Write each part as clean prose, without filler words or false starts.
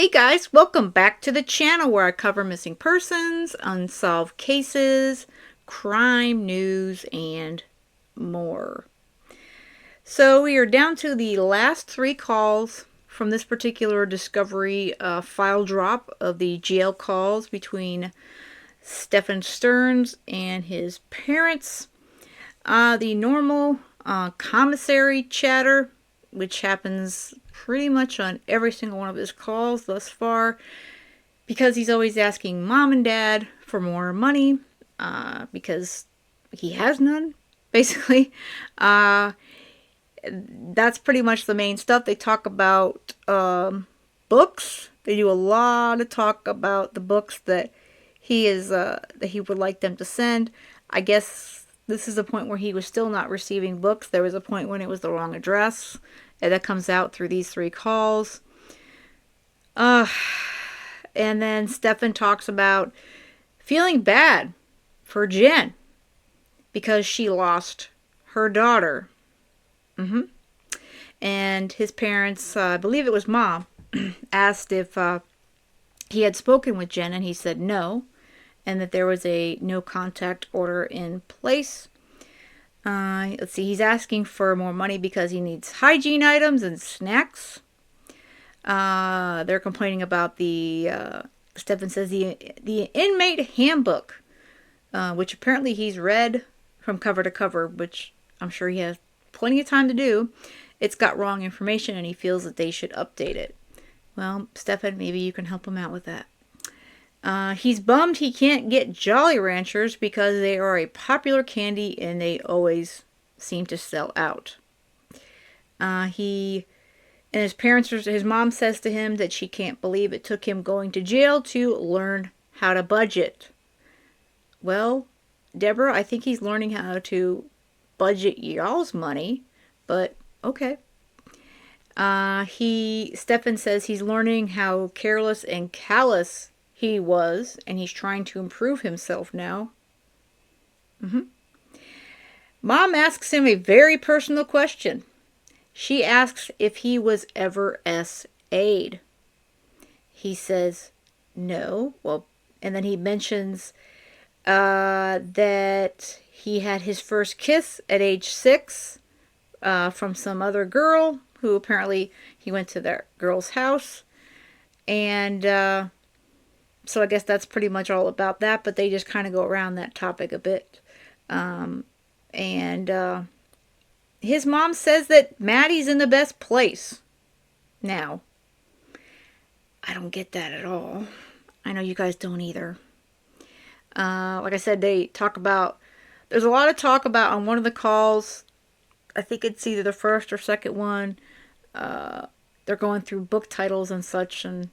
Hey guys, welcome back to the channel where I cover missing persons, unsolved cases, crime news, and more. So we are down to the last three calls from this particular discovery file drop of the jail calls between Stephan Sterns and his parents. The normal commissary chatter, which happens pretty much on every single one of his calls thus far, because he's always asking mom and dad for more money, because he has none, basically. That's pretty much the main stuff. They talk about books. They do a lot of talk about the books that he would like them to send. I guess this is the point where he was still not receiving books. There was a point when it was the wrong address, and that comes out through these three calls. And then Stephan talks about feeling bad for Jen because she lost her daughter. And his parents, I believe it was mom, asked if he had spoken with Jen, and he said no, and that there was a no contact order in place. Let's see, he's asking for more money because he needs hygiene items and snacks. They're complaining about Stephan says the inmate handbook, which apparently he's read from cover to cover, which I'm sure he has plenty of time to do. It's got wrong information and he feels that they should update it. Well, Stephan, maybe you can help him out with that. He's bummed he can't get Jolly Ranchers because they are a popular candy and they always seem to sell out. His mom says to him that she can't believe it took him going to jail to learn how to budget. Well, Deborah, I think he's learning how to budget y'all's money, but okay. Stephan says he's learning how careless and callous he was, and he's trying to improve himself now. Mom asks him a very personal question. She asks if he was ever SA'd. He says no. Well, and then he mentions that he had his first kiss at age 6 from some other girl who apparently he went to that girl's house. And so I guess that's pretty much all about that, but they just kind of go around that topic a bit. His mom says that Maddie's in the best place now. I don't get that at all. I know you guys don't either. Like I said, they talk about, there's a lot of talk about on one of the calls, I think it's either the first or second one, they're going through book titles and such, and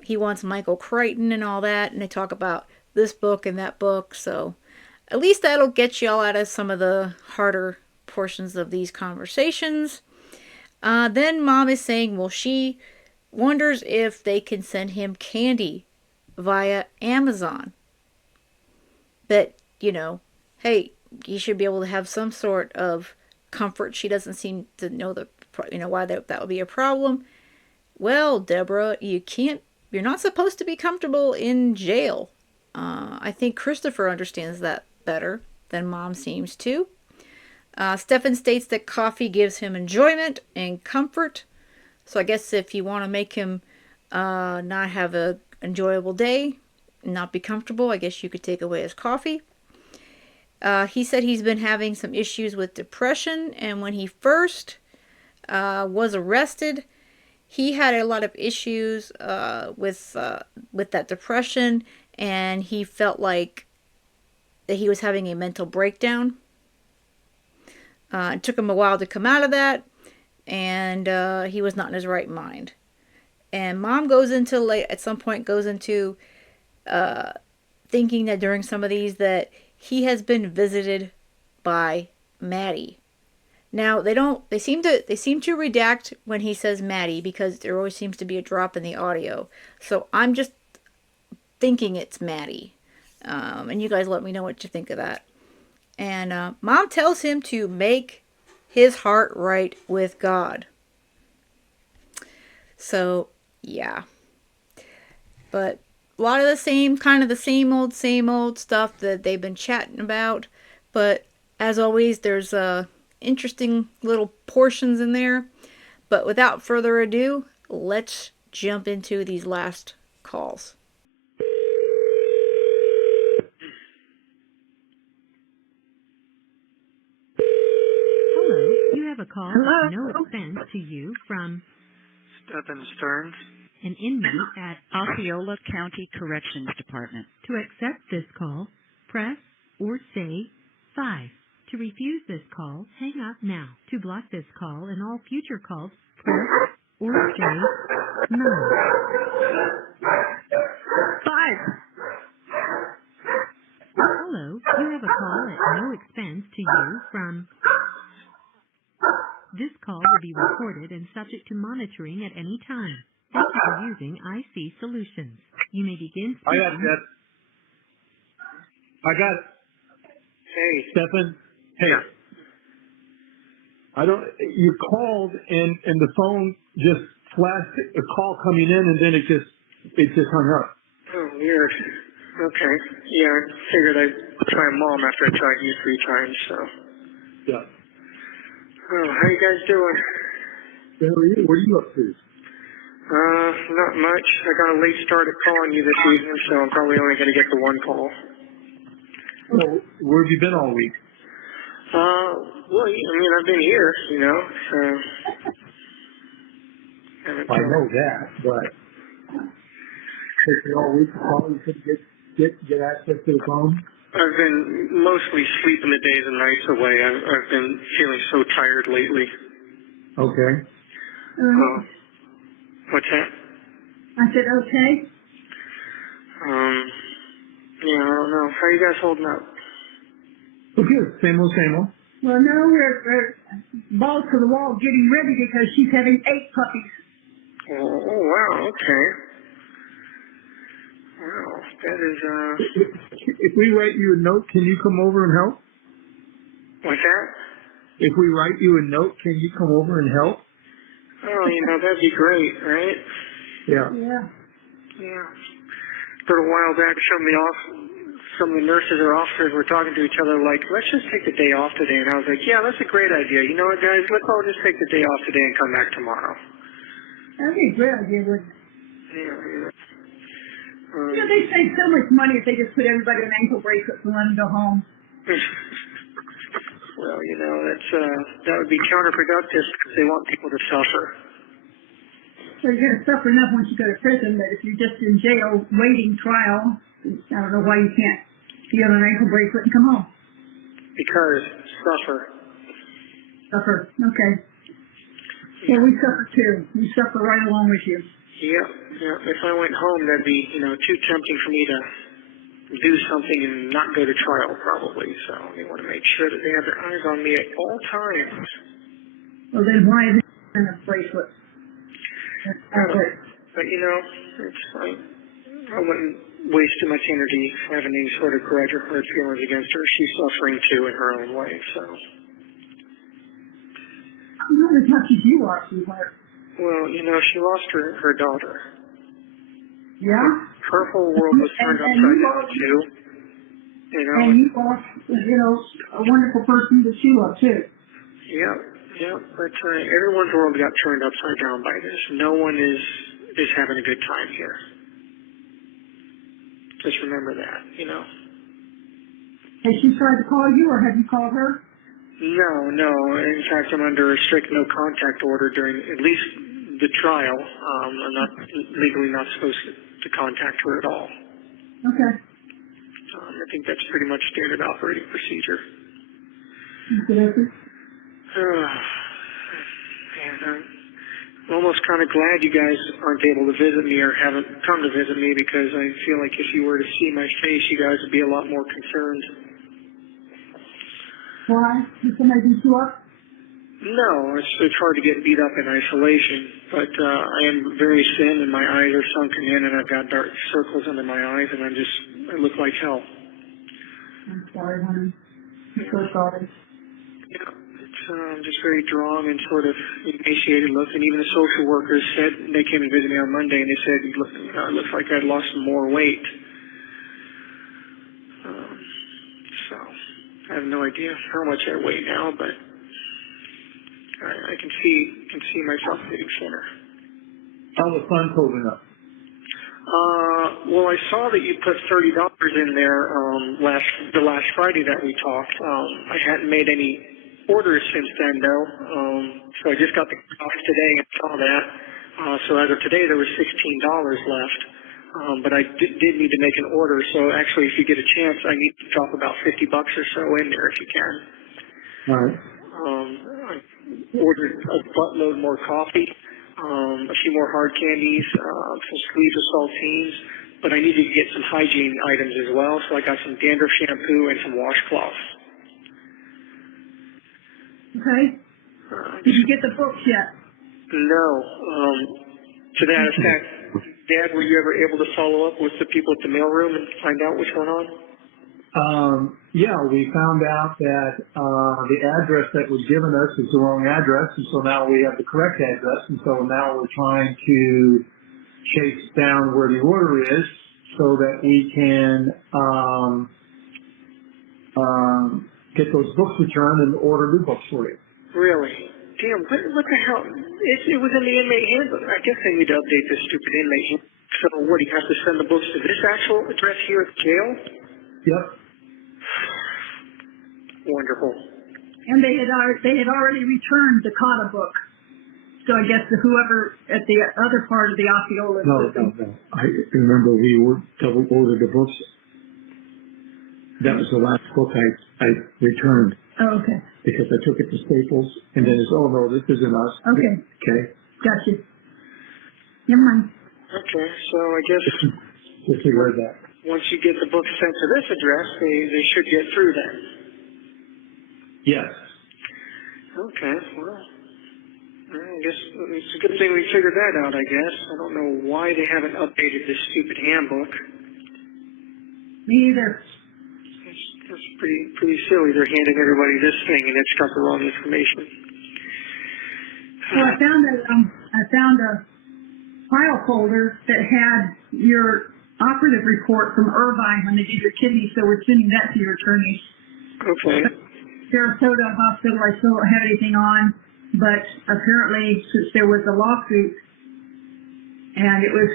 he wants Michael Crichton and all that, and they talk about this book and that book, so at least that'll get y'all out of some of the harder portions of these conversations. Then mom is saying, well, she wonders if they can send him candy via Amazon. But, hey, he should be able to have some sort of comfort. She doesn't seem to know why that would be a problem. Well, Deborah, you're not supposed to be comfortable in jail. I think Christopher understands that better than mom seems to. Stephan states that coffee gives him enjoyment and comfort. So I guess if you want to make him not have an enjoyable day, not be comfortable, I guess you could take away his coffee. He said he's been having some issues with depression, and when he first was arrested, he had a lot of issues with that depression, and he felt like that he was having a mental breakdown. It took him a while to come out of that, and he was not in his right mind. And mom at some point goes into thinking that during some of these that he has been visited by Maddie. Now they seem to redact when he says Maddie because there always seems to be a drop in the audio. So I'm just thinking it's Maddie. And you guys let me know what you think of that. And mom tells him to make his heart right with God. So, yeah. But a lot of the same, kind of the same old stuff that they've been chatting about. But as always, there's interesting little portions in there. But without further ado, let's jump into these last calls. Hello, you have a call at no expense to you from Stephan Sterns. an inmate at Osceola County Corrections Department. To accept this call, press or say 5. To refuse this call, hang up now. To block this call and all future calls, press or say 9. 5. Hello, you have a call at no expense to you from... This call will be recorded and subject to monitoring at any time. Thank you for using IC Solutions. You may begin speaking. I got it. I got it. Hey. Stephan. Hey. Yeah. You called and the phone just flashed a call coming in and then it just hung up. Oh, weird. Okay. Yeah, I figured I'd try Mom after I tried you 3 times, so. Yeah. Oh, how you guys doing? Where are you? What are you up to? Not much. I got a late start at calling you this evening, so I'm probably only going to get the 1 call. Oh, where have you been all week? Well, I mean, I've been here, you know, so. I know that, but taking all week to call, you couldn't get access to the phone? I've been mostly sleeping the days and nights away. I've been feeling so tired lately. Okay. What's that? I said, okay. Yeah, I don't know. How are you guys holding up? Okay, same old, same old. Well, no, we're balls to the wall getting ready because she's having 8 puppies. Oh, wow, okay. Wow, that is, If we write you a note, can you come over and help? what's that? If we write you a note, can you come over and help? Oh, you know, that'd be great, right? Yeah. Yeah. Yeah. A little while back, some of the nurses or officers were talking to each other like, let's just take the day off today. And I was like, yeah, that's a great idea. You know what, guys? Let's all just take the day off today and come back tomorrow. That'd be a great idea, wouldn't it? Yeah. You know, they save so much money if they just put everybody on ankle bracelets and let them go home. Well, you know, that would be counterproductive because they want people to suffer. So you're going to suffer enough once you go to prison, but if you're just in jail waiting trial, I don't know why you can't be on an ankle bracelet and come home. Because suffer. Suffer. Okay. Well, we suffer too. We suffer right along with you. Yeah. If I went home, that'd be, too tempting for me to do something and not go to trial, probably. So they want to make sure that they have their eyes on me at all times. Well, then why is it in a bracelet? But, it's fine. I wouldn't waste too much energy having any sort of grudge or hurt feelings against her. She's suffering, too, in her own way, so. Not as much as you are, sweetheart. Well, she lost her daughter. Yeah? Her whole world was turned upside down, too. And you lost, a wonderful person to chew up, too. Yeah, but everyone's world got turned upside down by this. No one is having a good time here. Just remember that, Has she tried to call you, or have you called her? No. In fact, I'm under a strict no contact order during at least the trial. I'm not legally not supposed to contact her at all. Okay. I think that's pretty much standard operating procedure. Okay. And I'm almost kind of glad you guys aren't able to visit me or haven't come to visit me, because I feel like if you were to see my face, you guys would be a lot more concerned. Why? Did somebody beat you up? No, it's hard to get beat up in isolation, but I am very thin and my eyes are sunken in and I've got dark circles under my eyes and I look like hell. I'm sorry, honey. I'm so sorry. Yeah, it's just very drawn and sort of emaciated look. And even the social workers said, they came and visited me on Monday, and they said, it looks like I'd lost some more weight. So I have no idea how much I weigh now, but I can see myself getting thinner. How the funds holding up? Well, I saw that you put $30 in there the last Friday that we talked. I hadn't made any orders since then, though. So I just got the off today and saw that. So as of today, there was $16 left. But I did need to make an order. So actually, if you get a chance, I need to drop about $50 or so in there if you can. All right. I ordered a buttload more coffee, a few more hard candies, some sleeves of saltines, but I needed to get some hygiene items as well, so I got some dandruff shampoo and some washcloths. Okay. Did you get the books yet? No. To that effect, Dad, were you ever able to follow up with the people at the mailroom and find out what's going on? Yeah, we found out that the address that was given us is the wrong address, and so now we have the correct address, and so now we're trying to chase down where the order is so that we can get those books returned and order new books for you. Really? Damn, what the hell? It was in the inmate handbook. I guess they need to update this stupid inmate handbook. So what, do you have to send the books to this actual address here at the jail? Yep. Wonderful. And they had already returned the Cotta book. So I guess whoever at the other part of the Osceola No. I remember we double ordered the books. That was the last book I returned. Oh, okay. Because I took it to Staples, and then it's, oh no, this isn't us. Okay. Okay. Gotcha. Never mind. Okay, so I guess Disregard that. once you get the books sent to this address, they should get through then. Yes. Okay, well, I guess it's a good thing we figured that out, I guess. I don't know why they haven't updated this stupid handbook. Me either. It's pretty silly. They're handing everybody this thing and it's got the wrong information. Well, I found a file folder that had your operative report from Irvine when they did your kidneys, so we're sending that to your attorneys. Okay. Sarasota Hospital, I still don't have anything on, but apparently since there was a lawsuit and it was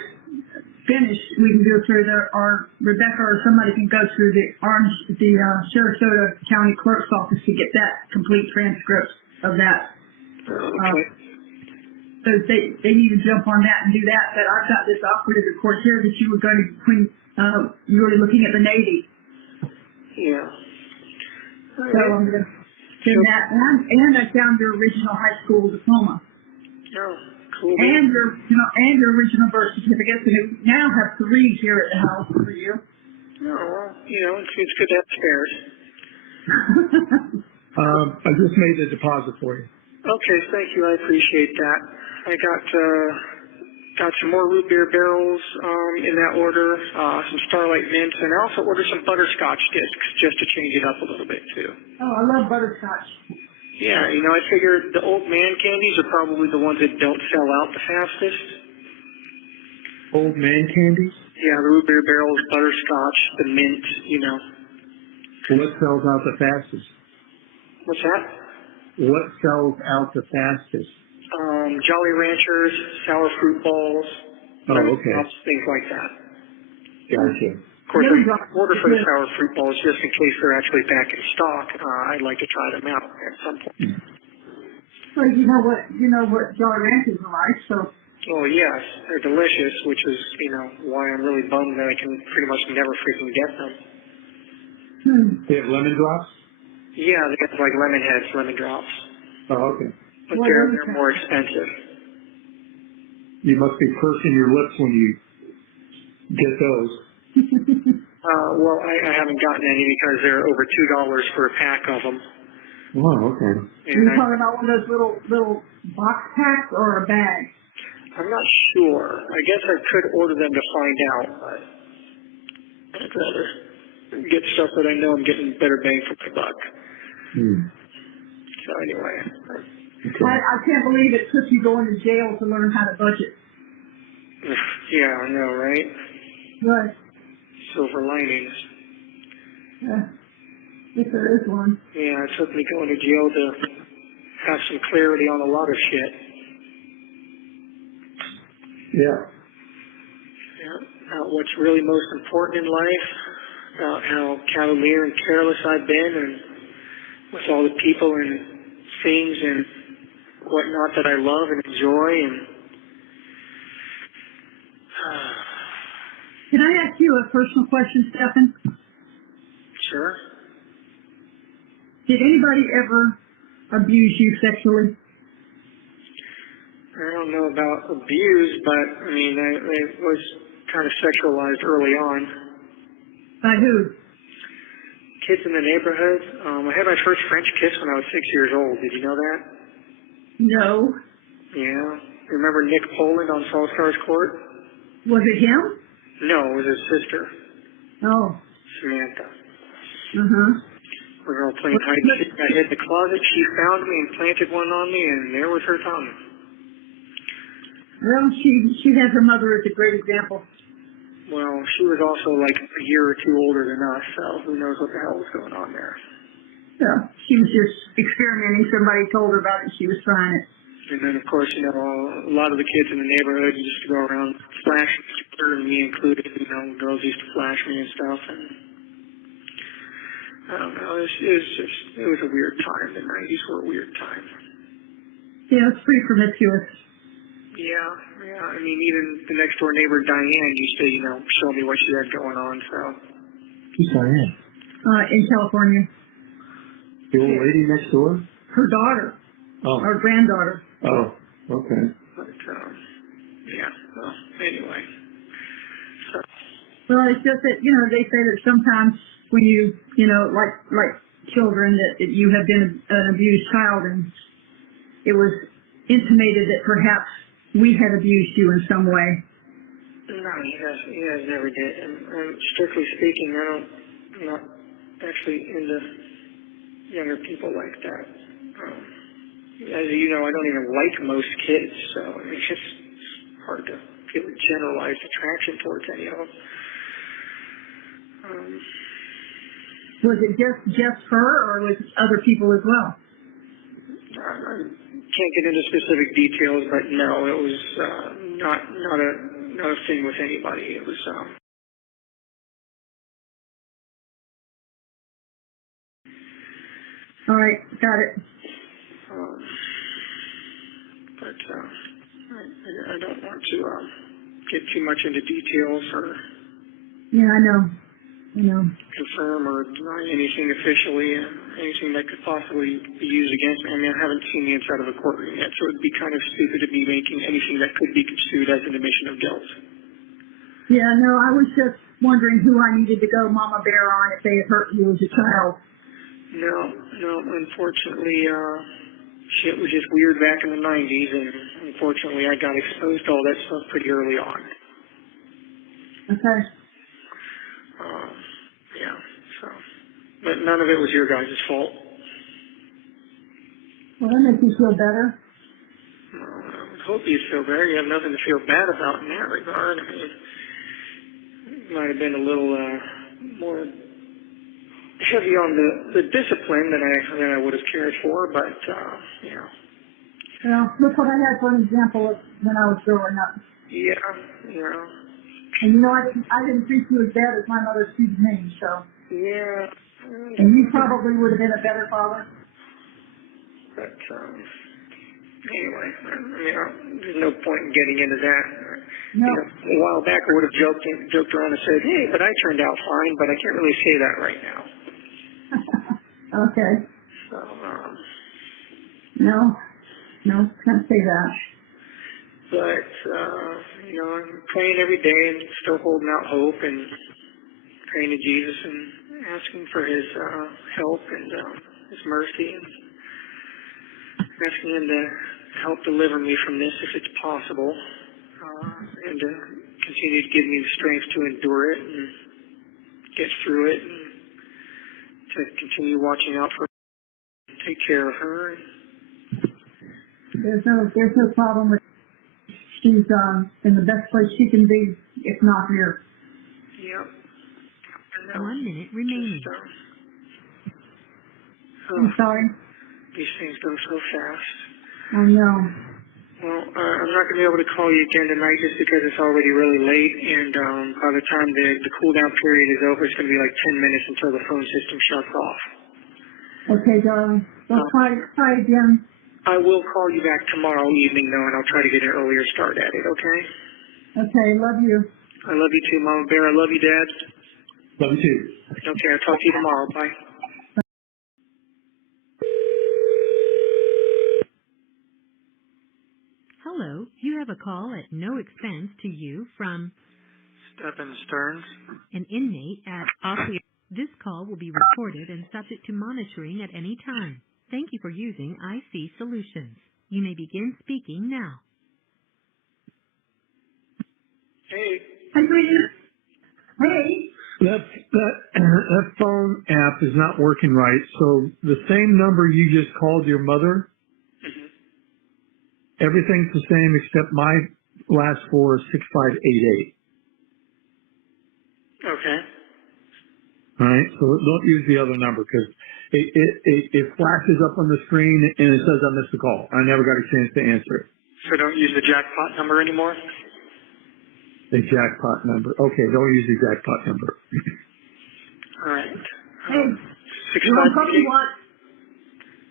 finished, we can go through Rebecca or somebody can go through the Sarasota County Clerk's office to get that complete transcript of that. Okay. So they need to jump on that and do that. But I've got this operative report here that you were going to, you were looking at the Navy. Yeah. So I'm going to send that. And I found your original high school diploma. Oh, cool. And your original birth certificates. And we now have 3 here at the house for you. Oh, well, it's good to have spares. I just made the deposit for you. Okay, thank you. I appreciate that. I got some more root beer barrels in that order, some Starlight Mints, and I also ordered some butterscotch discs just to change it up a little bit too. Oh, I love butterscotch. Yeah, I figured the old man candies are probably the ones that don't sell out the fastest. Old man candies? Yeah, the root beer barrels, butterscotch, the mint, What sells out the fastest? What's that? What sells out the fastest? Jolly Ranchers, sour fruit balls, okay. things like that. Gotcha. Of course, I order for the sour fruit balls just in case they're actually back in stock. I'd like to try them out at some point. Well, you know what Jolly Ranchers are like, so. Oh yes, they're delicious, which is why I'm really bummed that I can pretty much never freaking get them. They have lemon drops? Yeah, they have like lemon heads, lemon drops. Oh, okay. But they're more expensive. You must be pursing your lips when you get those. Well, I haven't gotten any because they're over $2 for a pack of them. Oh, okay. You're talking about one of those little box packs or a bag? I'm not sure. I guess I could order them to find out, but I'd rather get stuff that I know I'm getting better bang for my buck. So anyway, I can't believe it took you going to jail to learn how to budget. yeah, I know, right? Right. Silver linings. If there is one. Yeah, it took me going to jail to have some clarity on a lot of shit. Yeah. Yeah, about what's really most important in life, about how cavalier and careless I've been, and with all the people and things and whatnot that I love and enjoy, and Can I ask you a personal question, Stephan? sure. Did anybody ever abuse you sexually? I don't know about abuse, but I mean, I was kind of sexualized early on. By who? Kids in the neighborhood. I had my first French kiss when I was 6 years old. Did you know that? No. Yeah. Remember Nick Poland on All Stars Court? Was it him? No, it was his sister, Oh. Samantha. Uh-huh. We were all playing hide and seek. I hid in the closet. She found me and planted one on me, and there was her tongue. Well, she had her mother as a great example. Well, she was also like a year or two older than us, so who knows what the hell was going on there. Yeah. She was just experimenting. Somebody told her about it. She was trying it. And then, of course, you know, a lot of the kids in the neighborhood used to go around flashing each other, and me included. You know, girls used to flash me and stuff, and I don't know. It was a weird time. The 90s were a weird time. Yeah, it's pretty promiscuous. Yeah. I mean, even the next door neighbor, Diane, used to, you know, show me what she had going on, so. Who's Diane? In California. The old lady next door? Her daughter. Oh. Our granddaughter. Oh, okay. But, yeah, well, anyway. So, Well, it's just that, you know, they say that sometimes when you know, like children, that you have been an abused child, and it was intimated that perhaps we had abused you in some way. no, he has never did. And strictly speaking, I'm not actually into younger people like that. As you know, I don't even like most kids, so it's just hard to feel a generalized attraction towards any of them. Was it just her, or was it other people as well? I can't get into specific details, but no, it was not a thing with anybody. It was All right, got it. but I don't want to get too much into details or Yeah, I know. confirm or deny anything officially, anything that could possibly be used against me. I mean, I haven't seen the inside of a courtroom yet, so it would be kind of stupid to be making anything that could be construed as an admission of guilt. Yeah, no, I was just wondering who I needed to go Mama Bear on if they had hurt you as a child. No, unfortunately, shit was just weird back in the 90s, and unfortunately I got exposed to all that stuff pretty early on. Okay. Yeah, so. But none of it was your guys' fault. Well, that makes you feel better. I would hope you'd feel better. You have nothing to feel bad about in that regard. I mean, it might have been a little more heavy on the discipline than I would have cared for, but, you know. Well, look what I had for an example of when I was growing up. Yeah, you know. And you know, I didn't treat you as bad as my mother treated me, so. Yeah. And you probably would have been a better father. But, anyway, I mean, there's no point in getting into that. No. You know, a while back I would have joked around and said, hey, but I turned out fine, but I can't really say that right now. Okay. So, No, can't say that. but, you know, I'm praying every day and still holding out hope and praying to Jesus and asking for his help and his mercy and asking him to help deliver me from this if it's possible, and to continue to give me the strength to endure it and get through it, and to continue watching out for take care of her. There's no problem with, she's, in the best place she can be, if not here. Yep. I know. 1 minute remaining. I'm sorry. These things go so fast. I know. Well, I'm not going to be able to call you again tonight just because it's already really late, and by the time the cool down period is over, it's going to be like 10 minutes until the phone system shuts off. Okay, darling. Well, try again. I will call you back tomorrow evening, though, and I'll try to get an earlier start at it, okay? Okay, love you. I love you too, Mama Bear. I love you, Dad. Love you too. Okay, I'll talk to you tomorrow. Bye. Hello, you have a call at no expense to you from Stephan Sterns. an inmate at Osceola. This call will be recorded and subject to monitoring at any time. Thank you for using IC Solutions. You may begin speaking now. Hey. Hi, sweetie. Hey. That phone app is not working right. So the same number you just called your mother, everything's the same except my last four is 6588. Okay. All right. So don't use the other number because it flashes up on the screen and it says I missed the call. I never got a chance to answer it. So don't use the jackpot number anymore? The jackpot number. Okay. Don't use the jackpot number. All right. Hey. 658. You want puppy watch?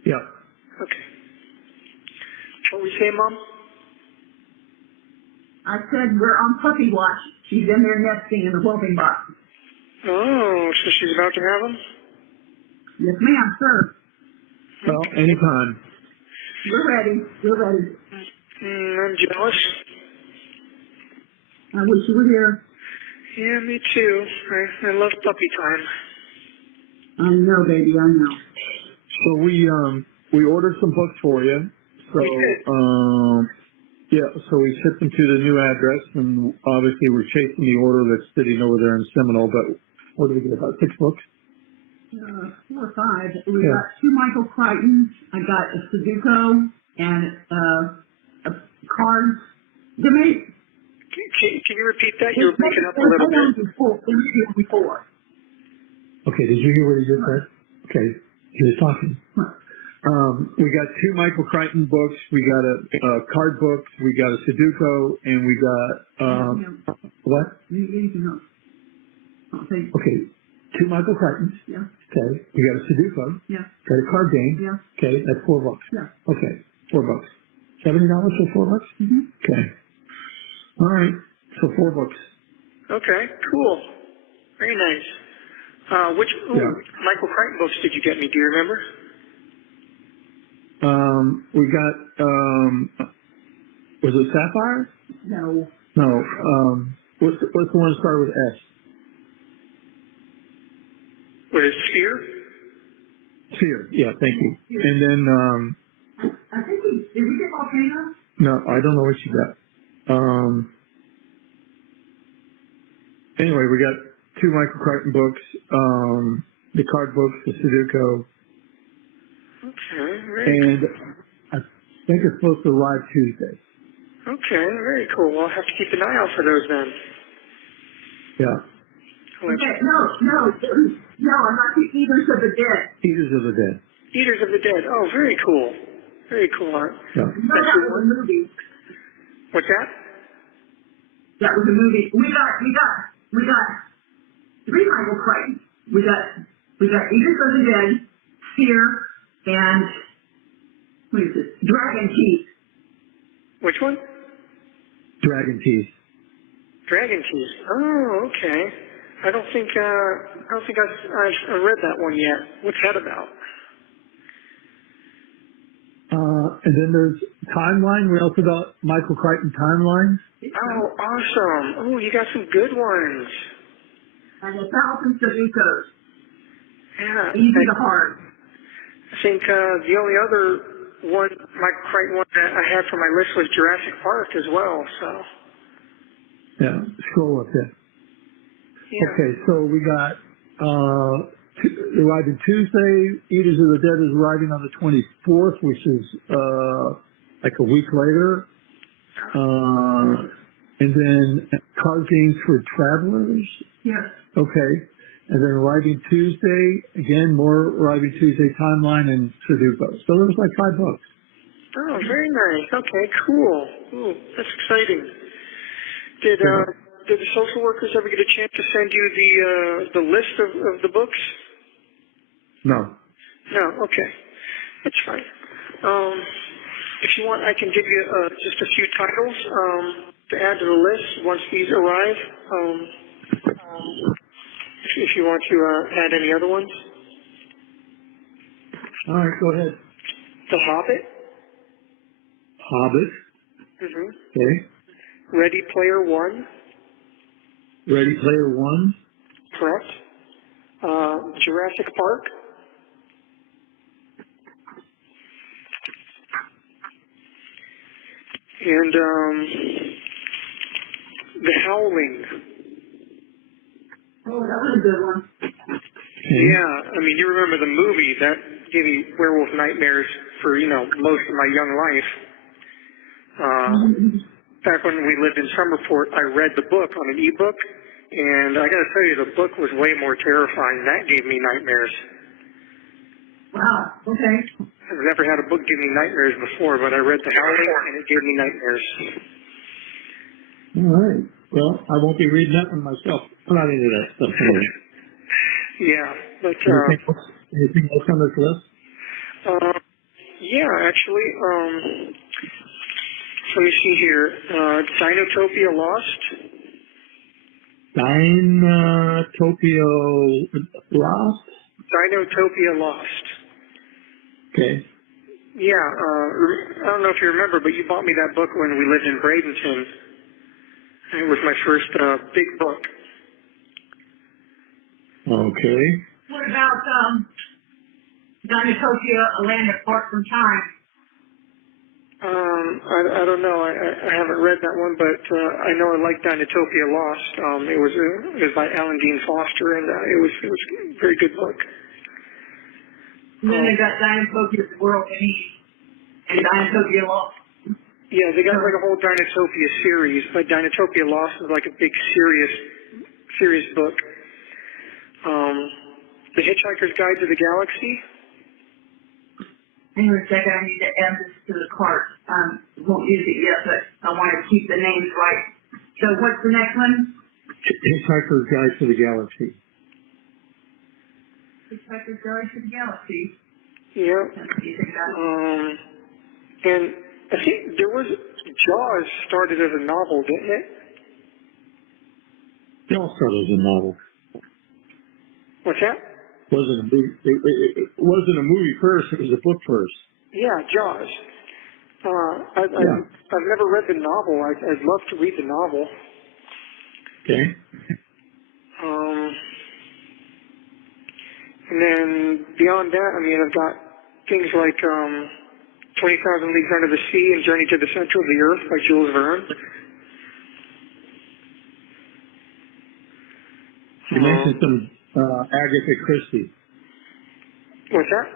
Yep. Okay. What we saying, Mom? I said we're on puppy watch. She's in there nesting in the whooping box. Oh, so she's about to have them? Yes, ma'am, sir. Well, anytime. We're ready. We're ready. I'm jealous. I wish you were here. Yeah, me too. I love puppy time. I know, baby. I know. So we ordered some books for you. So yeah, so we shipped them to the new address, and obviously we're chasing the order that's sitting over there in Seminole. But what did we get? About 6 books. 4 or 5. We got 2 Michael Crichtons. I got a Sudoku and a card. Can you repeat that? You were breaking up a little bit. Before. Okay, did you hear what he just said? Okay, he was talking. We got 2 Michael Crichton books. We got a card book. We got a Sudoku, and we got what? Anything else? Okay, 2 Michael Crichtons. Yeah. Okay, we got a Sudoku. Yeah. Got a card game. Yeah. Okay, that's $4. Yeah. Okay, $4. $70 for $4? Mm-hmm. Okay. All right, so 4 books. Okay, cool. Very nice. Which Michael Crichton books did you get me? Do you remember? We got, was it Sapphire? No. No, what's the one that started with S? Was it Sphere? Sphere, yeah, thank you. And then, I think did we get Volcano? no, I don't know what you got. Anyway, we got 2 Michael Crichton books, the card books, the Sudoku, Okay, very cool. and I think it's supposed to arrive Tuesday. Okay, very cool. Well, I'll have to keep an eye out for those then. Yeah. Okay, no, I'm not the Eaters of the Dead. Eaters of the Dead. Eaters of the Dead. Oh, very cool. Very cool art. Yeah. No, that was a movie. What's that? That was a movie. We got 3 Michael Crichtons. We got Eaters of the Dead, Fear, and what is it? Dragon Teeth. Which one? Dragon Teeth. Dragon Teeth. Oh, okay. I don't think I've read that one yet. What's that about? And then there's Timeline. We also got Michael Crichton Timeline. Oh, awesome. Oh, you got some good ones. And the Falcon Sudokus. Yeah. Easy to hard. I think the only other one, Michael Crichton one that I had for my list was Jurassic Park as well, so. Yeah, scroll up there. Yeah. Okay, so we got arriving Tuesday. Eaters of the Dead is arriving on the 24th, which is like a week later. And then card games for travelers. Yes. Okay. And then arriving Tuesday, again, more arriving Tuesday timeline and Sudoku. So there was like 5 books. Oh, very nice. Okay, cool. Ooh, that's exciting. Did the social workers ever get a chance to send you the list of the books? No. No. Okay, that's fine. If you want, I can give you just a few titles to add to the list once these arrive. If you want to add any other ones. All right, go ahead. The Hobbit. Hobbit. Mm-hmm. Okay. Ready Player One. Ready Player One. Correct. Jurassic Park. And The Howling. Oh, that was a good one. Yeah, I mean, you remember the movie that gave me werewolf nightmares for, most of my young life. Back when we lived in Summerport, I read the book on an ebook, and I gotta tell you, the book was way more terrifying. That gave me nightmares. Wow. Okay. I've never had a book give me nightmares before, but I read The Howling, and it gave me nightmares. All right. Well, I won't be reading that one myself. I'm not into that stuff anyway. Yeah, but, anything else on this list? yeah, actually, let me see here. Dinotopia Lost. Dinotopia Lost? Dinotopia Lost. Okay. Yeah, I don't know if you remember, but you bought me that book when we lived in Bradenton. It was my first big book. Okay. What about Dinotopia, A Land Apart from Time? I don't know. I haven't read that one, but I know I like Dinotopia Lost. It was by Alan Dean Foster, and it was a very good book. And then they got Dinotopia, The World in Need, and Dinotopia Lost. Yeah, they got like a whole Dinotopia series, but Dinotopia Lost is like a big serious book. The Hitchhiker's Guide to the Galaxy. Hang on a second, I need to add this to the cart. Won't use it yet, but I want to keep the names right. So what's the next one? Hitchhiker's Guide to the Galaxy. Hitchhiker's Guide to the Galaxy. Yeah. You think that? And I think there was Jaws started as a novel, didn't it? It all started as a novel. What's that? Wasn't a movie. It wasn't a movie first. It was a book first. Yeah, Jaws. I've never read the novel. I'd love to read the novel. Okay. And then beyond that, I mean, I've got things like 20,000 Leagues Under the Sea and Journey to the Center of the Earth by Jules Verne. You mentioned some Agatha Christie. What's that?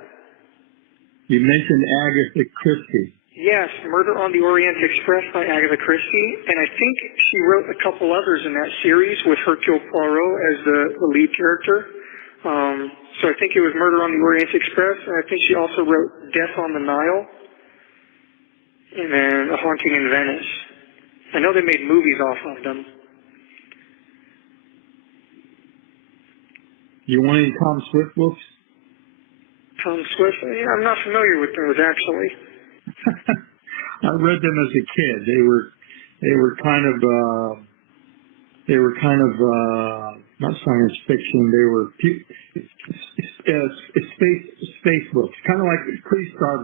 You mentioned Agatha Christie. Yes, Murder on the Orient Express by Agatha Christie, and I think she wrote a couple others in that series with Hercule Poirot as the lead character. So I think it was Murder on the Orient Express, and I think she also wrote Death on the Nile, and then A Haunting in Venice. I know they made movies off of them. You want any Tom Swift books? Tom Swift? Yeah, I'm not familiar with those actually. I read them as a kid. They were kind of not science fiction. They were space books, kind of like pre-Star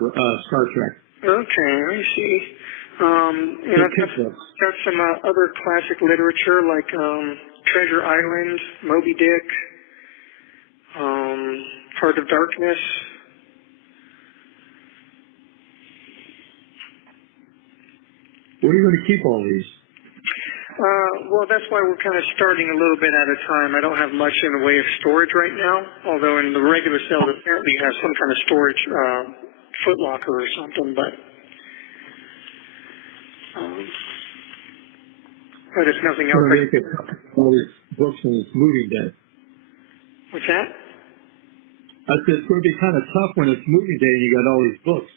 Trek. Okay, I see. And I've got some other classic literature like Treasure Island, Moby Dick, Heart of Darkness. Where are you going to keep all these? Well, that's why we're kind of starting a little bit at a time. I don't have much in the way of storage right now, although in the regular sales apparently you have some kind of storage foot locker or something, but if nothing else. Well, they could all these books in this moving day. What's that? I said it's going to be kind of tough when it's movie day and you got all these books.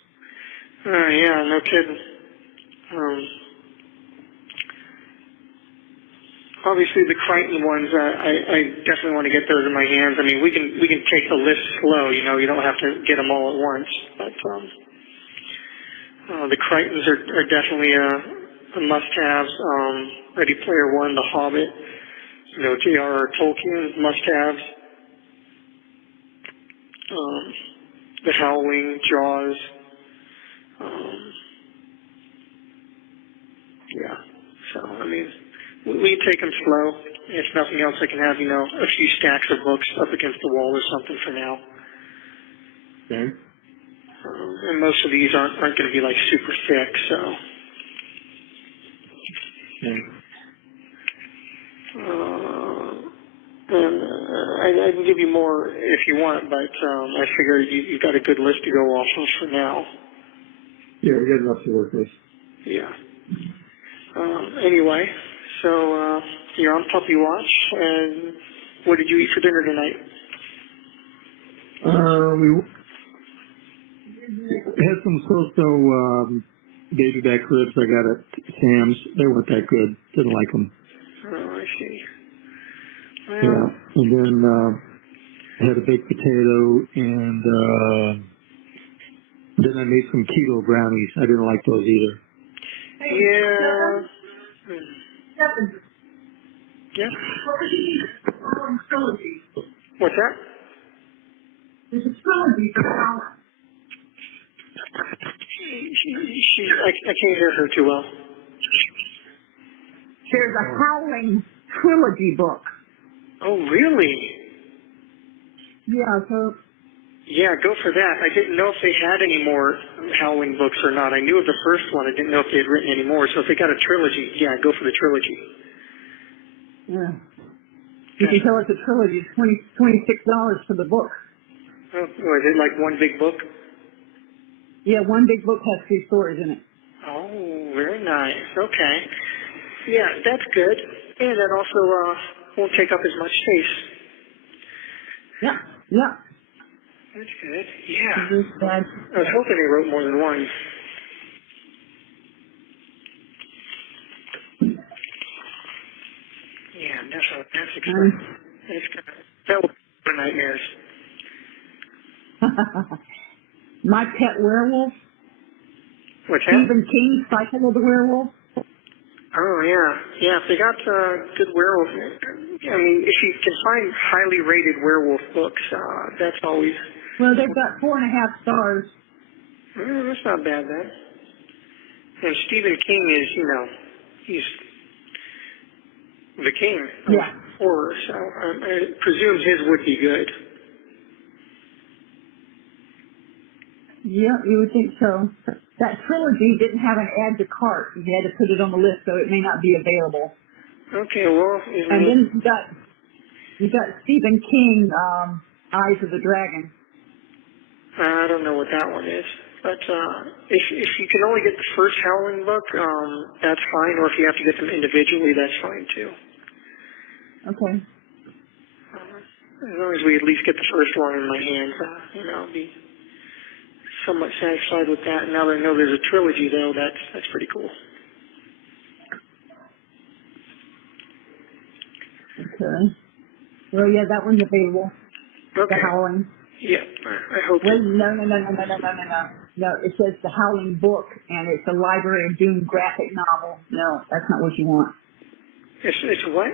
Yeah, no kidding. Obviously, the Crichton ones, I definitely want to get those in my hands. I mean, we can take the list slow. You know, you don't have to get them all at once. But the Crichtons are definitely a must-haves. Ready Player One, The Hobbit, you know, J.R.R. Tolkien, must-haves. The Howling, Jaws. Yeah. So I mean, we take them slow. If nothing else, I can have, you know, a few stacks of books up against the wall or something for now. Okay. And most of these aren't going to be like super thick, so. Okay. And I can give you more if you want, but I figure you've got a good list to go off of for now. Yeah, we got enough to work with. Yeah. Anyway, so you're on Puppy Watch, and what did you eat for dinner tonight? We had some so-so baby back ribs I got at Sam's. They weren't that good. Didn't like them. Oh, I see. Well, Yeah. And then had a baked potato, and then I made some keto brownies. I didn't like those either. yeah. Stephan, Yeah. what was the Howling trilogy? What's that? There's a trilogy for Howling. I can't hear her too well. There's a Howling trilogy book. Oh, really? Yeah, so Yeah, go for that. I didn't know if they had any more Howling books or not. I knew of the first one. I didn't know if they had written any more. So if they got a trilogy, yeah, go for the trilogy. yeah. You can tell it's a trilogy. It's $26 for the book. Oh, is it like one big book? Yeah, one big book has 3 stories in it. Oh, very nice. Okay. Yeah, that's good. And that also won't take up as much space. Yeah, yeah. That's good. Yeah. This bad. I was hoping they wrote more than one. Yeah, that's exciting. That's good. That will be nightmares. My Pet Werewolf, What's that? Stephen King's Cycle of the Werewolf. Oh, yeah. Yeah, if they got good werewolf, I mean, if you can find highly rated werewolf books, that's always, Well, they've got 4.5 stars. that's not bad then. And Stephen King is, you know, he's the king of Yeah. horror, so I presume his would be good. Yeah, you would think so. That trilogy didn't have an add to cart. You had to put it on the list, so it may not be available. Okay, well, And then you got Stephen King, Eyes of the Dragon. I don't know what that one is. But if you can only get the first Howling book, that's fine. Or if you have to get them individually, that's fine too. Okay. As long as we at least get the first one in my hands, you know, I'll be somewhat satisfied with that. Now that I know there's a trilogy, though, that's pretty cool. Okay. Well, yeah, that one's available. Okay. The Howling. Yeah, I hope. Wait, no. No, it says The Howling book, and it's a Library of Doom graphic novel. No, that's not what you want. It's what?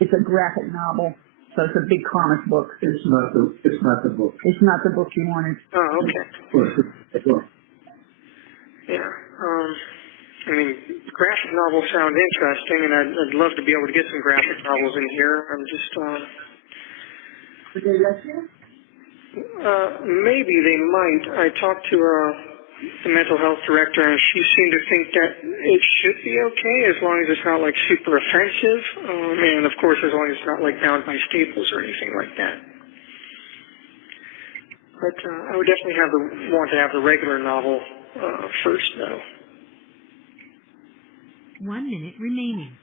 It's a graphic novel, so it's a big comic book. It's not the book. It's not the book you wanted. Oh, okay. It's a book. Yeah. I mean, graphic novels sound interesting, and I'd love to be able to get some graphic novels in here. I'm just, Did they let you? maybe they might. I talked to the mental health director, and she seemed to think that it should be okay as long as it's not like super offensive, and of course as long as it's not like bound by staples or anything like that. But I would definitely want to have the regular novel first, though. 1 minute remaining.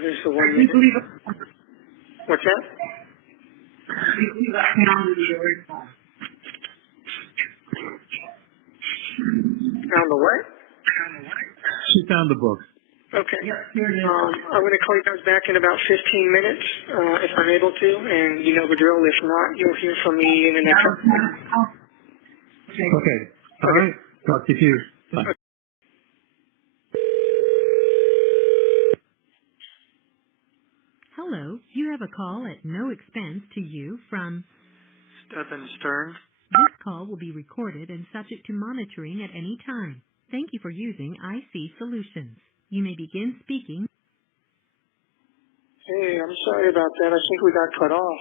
There's the 1 minute. What's that? Found the what? She found the book. Okay. I'm going to call you guys back in about 15 minutes, if I'm able to, and you know the drill. If not, you'll hear from me in the next one. Okay. All right. Talk to you. Bye. Hello, you have a call at no expense to you from Stephan Sterns. This call will be recorded and subject to monitoring at any time. Thank you for using IC Solutions. You may begin speaking. Hey, I'm sorry about that. I think we got cut off.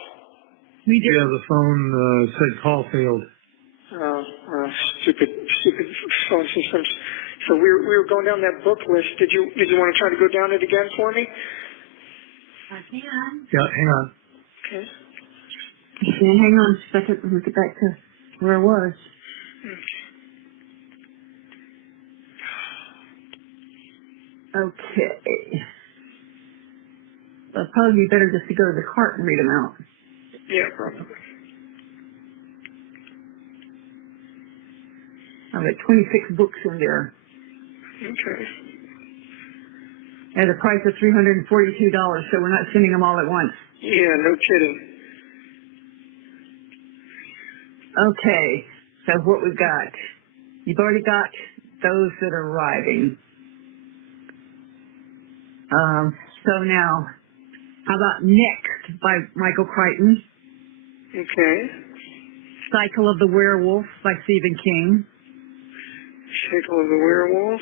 We did. Yeah, the phone said call failed. Stupid phone systems. So we were going down that book list. Did you want to try to go down it again for me? I can. Yeah, hang on. Okay. Hang on a second. Let me get back to where I was. Okay. It'll probably be better just to go to the cart and read them out. Yeah, probably. I've got 26 books in there Okay. at a price of $342, so we're not sending them all at once. Yeah, no kidding. Okay, so what we've got. You've already got those that are arriving. So now, how about Next by Michael Crichton? Okay. Cycle of the Werewolf by Stephen King. Cycle of the Werewolf.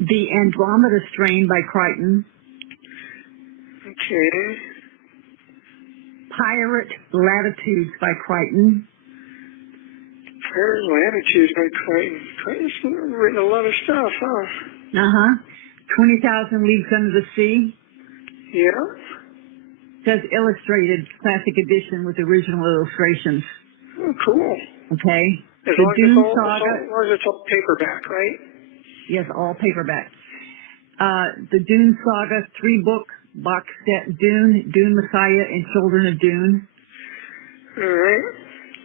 The Andromeda Strain by Crichton. Okay. Pirate Latitudes by Crichton. Pirate Latitudes by Crichton. Crichton's written a lot of stuff, huh? 20,000 Leagues Under the Sea. Yeah. Says illustrated classic edition with original illustrations. Oh, cool. Okay. As The long Dune as Saga. it's all paperback, right? Yes, all paperback. The Dune Saga 3-book box set, Dune, Dune Messiah, and Children of Dune. All right.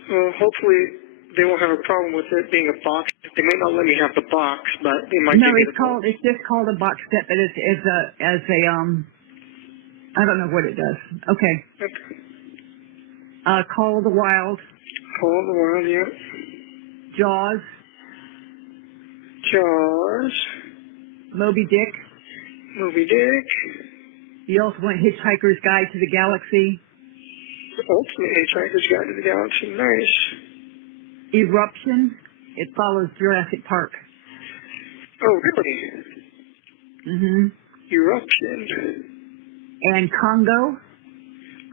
Well, hopefully they won't have a problem with it being a box. They may not let me have the box, but they might No, give me it's the box. it's just called a box set, but it's I don't know what it does. Okay. Okay. Call of the Wild, Call of the Wild, yeah. Jaws, Jaws. Moby Dick. Moby Dick. You also want Hitchhiker's Guide to the Galaxy, Ultimate Hitchhiker's Guide to the Galaxy. Nice. Eruption. It follows Jurassic Park. Oh, really? Mm-hmm. Eruption. And Congo.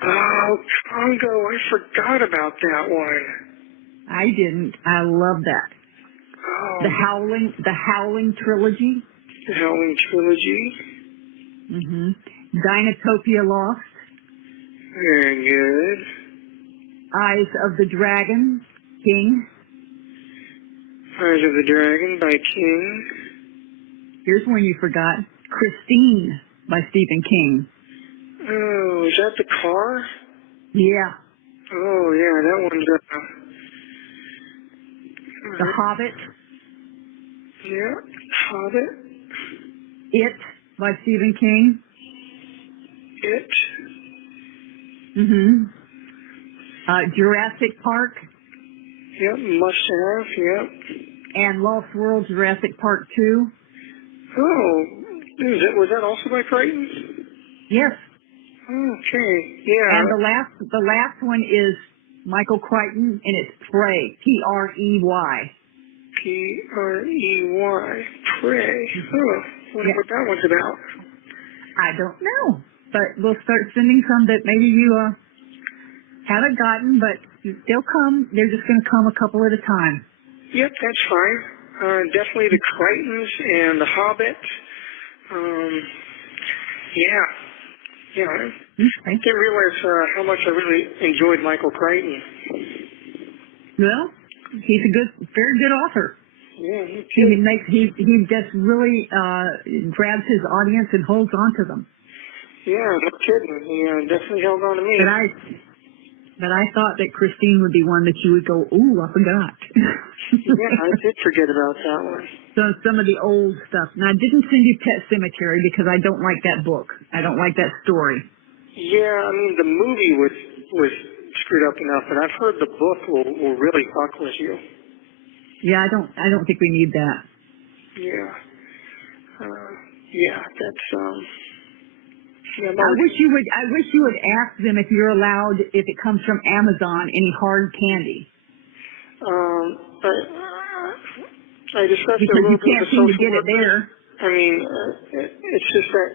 Oh, Congo. I forgot about that one. I didn't. I love that. Oh. The Howling Trilogy. The Howling Trilogy. Mm-hmm. Dinotopia Lost. Very good. Eyes of the Dragon, King. Eyes of the Dragon by King. Here's one you forgot. Christine by Stephen King. Oh, is that the car? Yeah. Oh, yeah, that one's, The Hobbit. yeah, Hobbit. It by Stephen King. It. Mm-hmm. Jurassic Park. Yep, must have, yep. And Lost World Jurassic Park 2. Oh, was that also by Crichton? Yes. Okay, yeah. And the last one is Michael Crichton, and it's Prey. P-R-E-Y. P-R-E-Y. Prey. Huh. Wonder what that one's about. I don't know. But we'll start sending some that maybe you haven't gotten, but they'll come. They're just going to come a couple at a time. Yep, that's fine. Definitely the Crichtons and the Hobbit. Yeah. Yeah, I Okay. didn't realize how much I really enjoyed Michael Crichton. Well, he's a very good author. Yeah, He just really grabs his audience and holds on to them. yeah, no kidding. He definitely held on to me. But I thought that Christine would be one that you would go, ooh, I forgot. Yeah, I did forget about that one. So some of the old stuff. And I didn't send you Pet Sematary because I don't like that book. I don't like that story. Yeah, I mean the movie was screwed up enough, but I've heard the book will really fuck with you. Yeah, I don't think we need that. Yeah. Yeah, that's yeah, I wish you would ask them if you're allowed, if it comes from Amazon, any hard candy. but I discussed a Because little you bit can't with the seem to social get it workers. there. I mean, it's just that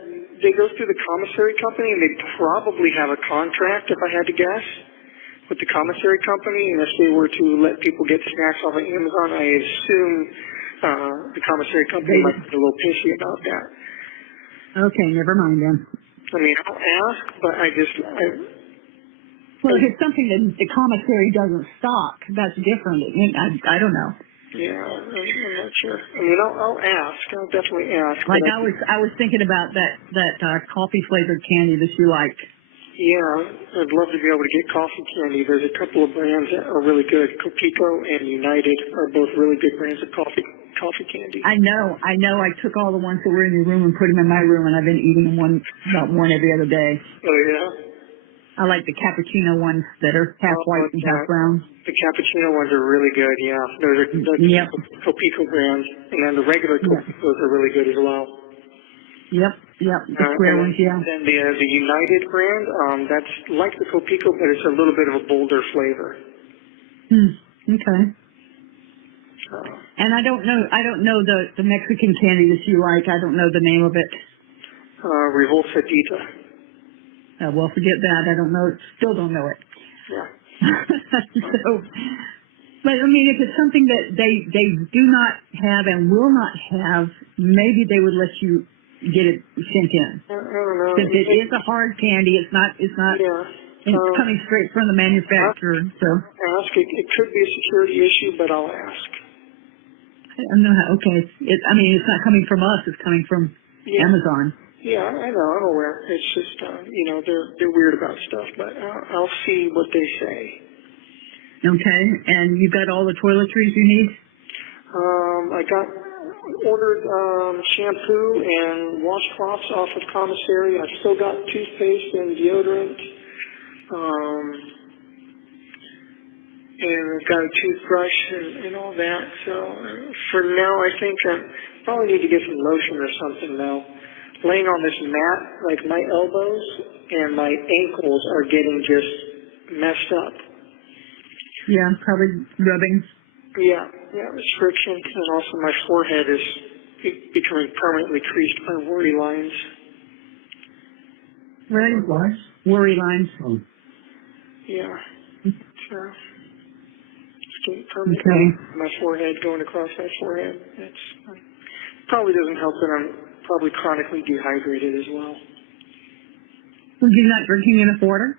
they go through the commissary company, and they probably have a contract, if I had to guess, with the commissary company. And if they were to let people get snacks off of Amazon, I assume the commissary company might be a little pissy about that. Okay, never mind then. I mean, I'll ask, but Well, if it's something that the commissary doesn't stock, that's different. I don't know. yeah, I'm not sure. I mean, I'll ask. I'll definitely ask. Like I was thinking about that coffee flavored candy that you liked. Yeah, I'd love to be able to get coffee candy. There's a couple of brands that are really good. Copico and United are both really good brands of coffee candy. I know. I took all the ones that were in your room and put them in my room, and I've been eating them about one every other day. Oh, yeah? I like the cappuccino ones that are half white and half brown. The cappuccino ones are really good, yeah. Those are Yep. Copico brands. And then the regular Yep. Copicos are really good as well. Yep. The square ones, yeah. Then the United brand, that's like the Copico, but it's a little bit of a bolder flavor. Okay. And I don't know the Mexican candy that you like. I don't know the name of it. Revolsadita. Well, forget that. I don't know. Still don't know it. Yeah. So, but I mean, if it's something that they do not have and will not have, maybe they would let you get it sent in. I don't know. Since it is a hard candy, it's not. Yeah. It's coming straight from the manufacturer. So. Ask. It could be a security issue, but I'll ask. I don't know how. Okay. I mean, it's not coming from us. It's coming from Amazon. Yeah, I know. I'm aware. It's just, they're weird about stuff, but I'll see what they say. Okay. And you got all the toiletries you need? I ordered shampoo and washcloths off of commissary. I've still got toothpaste and deodorant. And I've got a toothbrush and all that. So for now, I think I probably need to get some lotion or something now. Laying on this mat, like my elbows and my ankles are getting just messed up. Yeah, probably rubbing. Yeah, it's friction, and also my forehead is becoming permanently creased by worry lines. Worry lines. Oh. Yeah. So, it's getting permanently my forehead, going across my forehead. It's probably doesn't help that I'm probably chronically dehydrated as well. Well, you're not drinking enough water?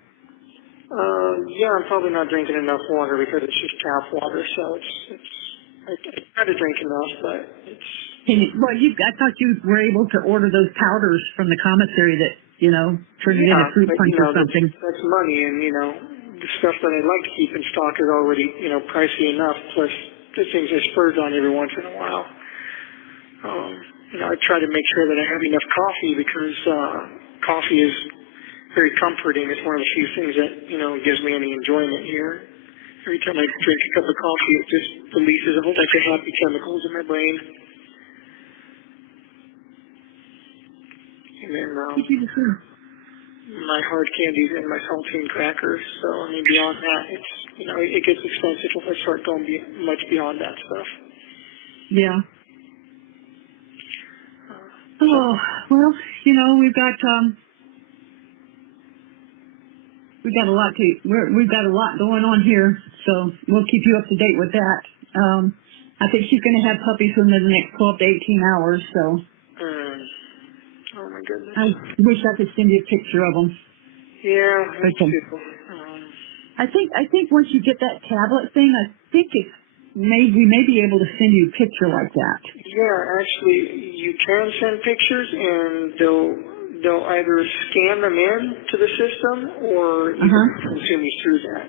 Yeah, I'm probably not drinking enough water because it's just tap water, so I try to drink enough, but it's... I thought you were able to order those powders from the commissary that, turn it into fruit punch or something. That's money, and, the stuff that I'd like to keep in stock is already, pricey enough, plus the things I splurge on every once in a while. I try to make sure that I have enough coffee because coffee is very comforting. It's one of the few things that, gives me any enjoyment here. Every time I drink a cup of coffee, it just releases a whole bunch of happy chemicals in my brain. And then my hard candies and my saltine crackers. So, beyond that, it's, it gets expensive if I start going much beyond that stuff. Yeah. Oh, well, we've got, we've got a lot we've got a lot going on here, so we'll keep you up to date with that. I think she's going to have puppies within the next 12 to 18 hours, so Oh my goodness. I wish I could send you a picture of them. Yeah, me Okay. too. I think once you get that tablet thing, I think we may be able to send you a picture like that. Yeah, actually, you can send pictures, and they'll either scan them in to the system, or you can consume you through that.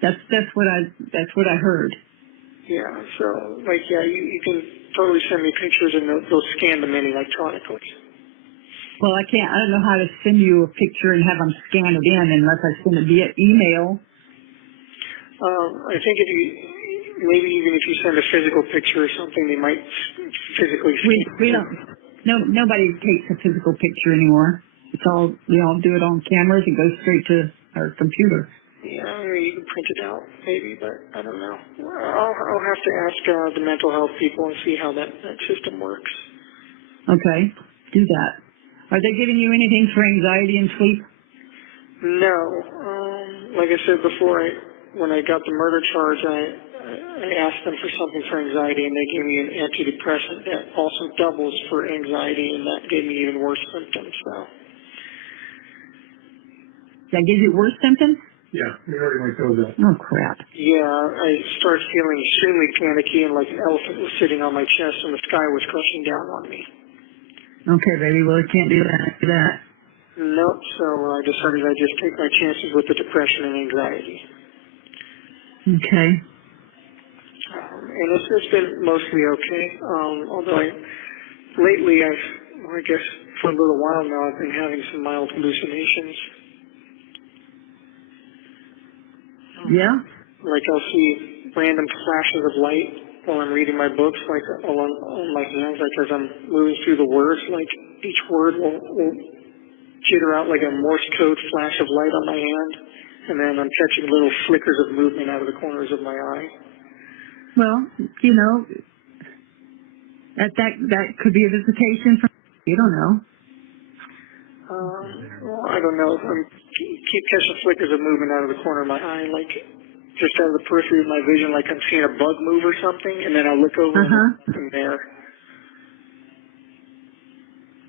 That's what I heard. Yeah, so you can totally send me pictures, and they'll scan them in electronically. Well, I don't know how to send you a picture and have them scan it in unless I send it via email. I think maybe even if you send a physical picture or something, they might physically scan. We don't. Nobody takes a physical picture anymore. We all do it on cameras. It goes straight to our computer. Yeah, I mean, you can print it out, maybe, but I don't know. I'll have to ask the mental health people and see how that system works. Okay, do that. Are they giving you anything for anxiety and sleep? No. Like I said before, when I got the murder charge, I asked them for something for anxiety, and they gave me an antidepressant that also doubles for anxiety, and that gave me even worse symptoms. So. That gives you worse symptoms? Yeah, we already went through that. Oh, crap. Yeah, I started feeling extremely panicky and like an elephant was sitting on my chest and the sky was crushing down on me. Okay, baby. Well, you can't do that. Nope, so I decided I'd just take my chances with the depression and anxiety. Okay. And it's been mostly okay, although lately I guess for a little while now I've been having some mild hallucinations. Yeah? Like I'll see random flashes of light while I'm reading my books, like on my hands, like as I'm moving through the words, like each word will jitter out like a Morse code flash of light on my hand, and then I'm catching little flickers of movement out of the corners of my eye. Well, that could be a visitation from, you don't know. Well, I don't know. I keep catching flickers of movement out of the corner of my eye, like just out of the periphery of my vision, like I'm seeing a bug move or something, and then I look over and there's nothing there.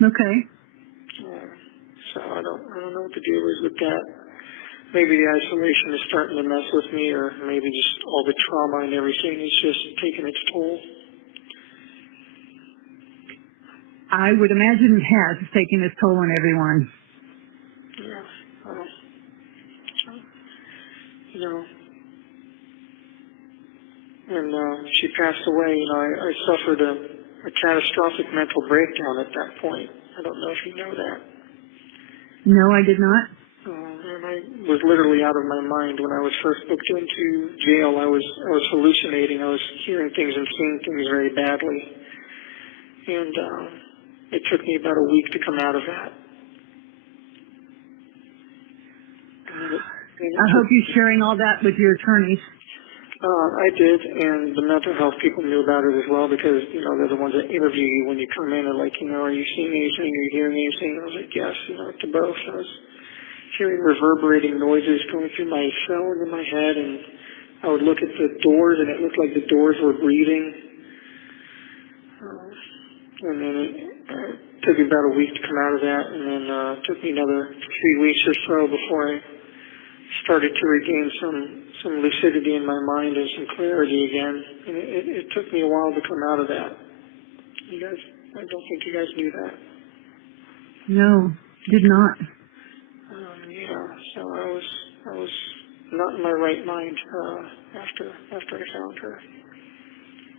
Okay. So I don't know what the deal is with that. Maybe the isolation is starting to mess with me, or maybe just all the trauma and everything is just taking its toll. I would imagine it has. It's taking its toll on everyone. Yeah. You know, when she passed away, I suffered a catastrophic mental breakdown at that point. I don't know if you know that. No, I did not. And I was literally out of my mind when I was first booked into jail. I was hallucinating. I was hearing things and seeing things very badly. And it took me about a week to come out of that. I hope you're sharing all that with your attorneys. I did, and the mental health people knew about it as well because, they're the ones that interview you when you come in and are you seeing anything? Are you hearing anything? I was like, yes, to both. I was hearing reverberating noises going through my cell and in my head, and I would look at the doors, and it looked like the doors were breathing. And then it took me about a week to come out of that, and then it took me another 3 weeks or so before I started to regain some lucidity in my mind and some clarity again. And it took me a while to come out of that. I don't think you guys knew that. No, did not. Yeah, so I was not in my right mind after I found her.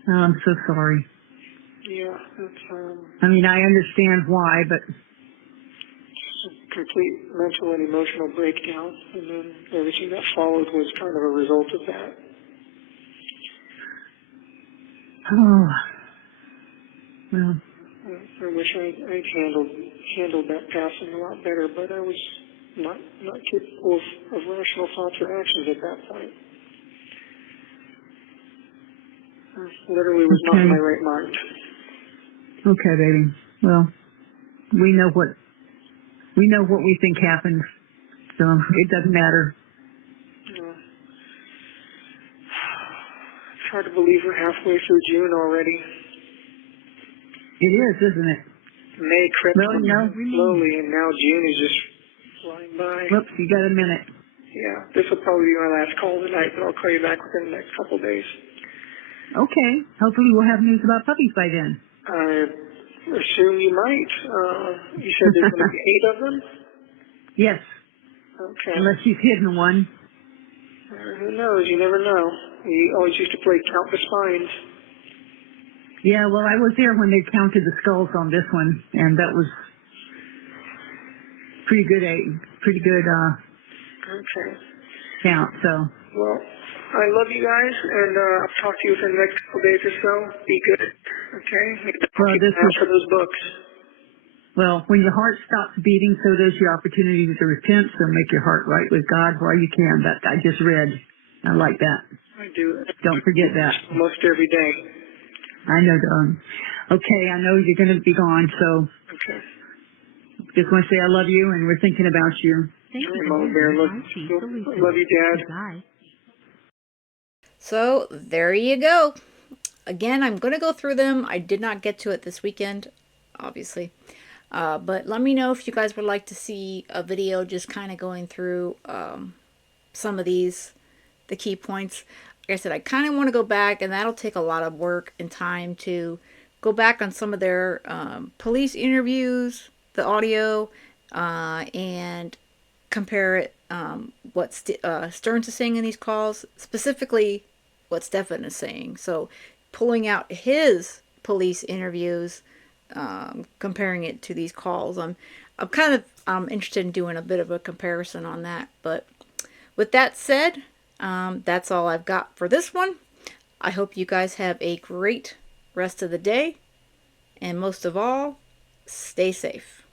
Oh, I'm so sorry. Yeah, it's I mean, I understand why, but a complete mental and emotional breakdown, and then everything that followed was kind of a result of that. oh, well, I wish I'd handled that passing a lot better, but I was not capable of rational thoughts or actions at that point. I literally was not in my right mind. Okay, baby. Well, we know what we think happened. So it doesn't matter. Yeah. It's hard to believe we're halfway through June already. It is, isn't it? May crept Well, up you know, slowly, and now June is just flying by. whoops, you got a minute. Yeah, this will probably be my last call tonight, but I'll call you back within the next couple of days. Okay. Hopefully we'll have news about puppies by then. I assume you might. You said there's going to be 8 of them? Yes, Okay. unless you've hidden one. Who knows? You never know. We always used to play Count the Spines. Yeah, well, I was there when they counted the skulls on this one, and that was pretty good Okay. count. So, Well, I love you guys, and I'll talk to you within the next couple of days or so. Be good. Okay? well, Keep this an eye out is for those books. well, when your heart stops beating, so does your opportunity to repent. So make your heart right with God while you can. That I just read. I like that. I do. Don't forget that. Almost every day. I know, darling. Okay, I know you're going to be gone, so Okay. just want to say I love you, and we're thinking about you. Thank you I'm for over there. using Look, IT I Solutions. love you, Dad. Goodbye. So there you go. Again, I'm going to go through them. I did not get to it this weekend, obviously. But let me know if you guys would like to see a video just kind of going through some of these, the key points. Like I said, I kind of want to go back, and that'll take a lot of work and time to go back on some of their police interviews, the audio, and compare it, what Stearns is saying in these calls, specifically what Stephan is saying. So pulling out his police interviews, comparing it to these calls. I'm kind of interested in doing a bit of a comparison on that. But with that said, that's all I've got for this one. I hope you guys have a great rest of the day. And most of all, stay safe.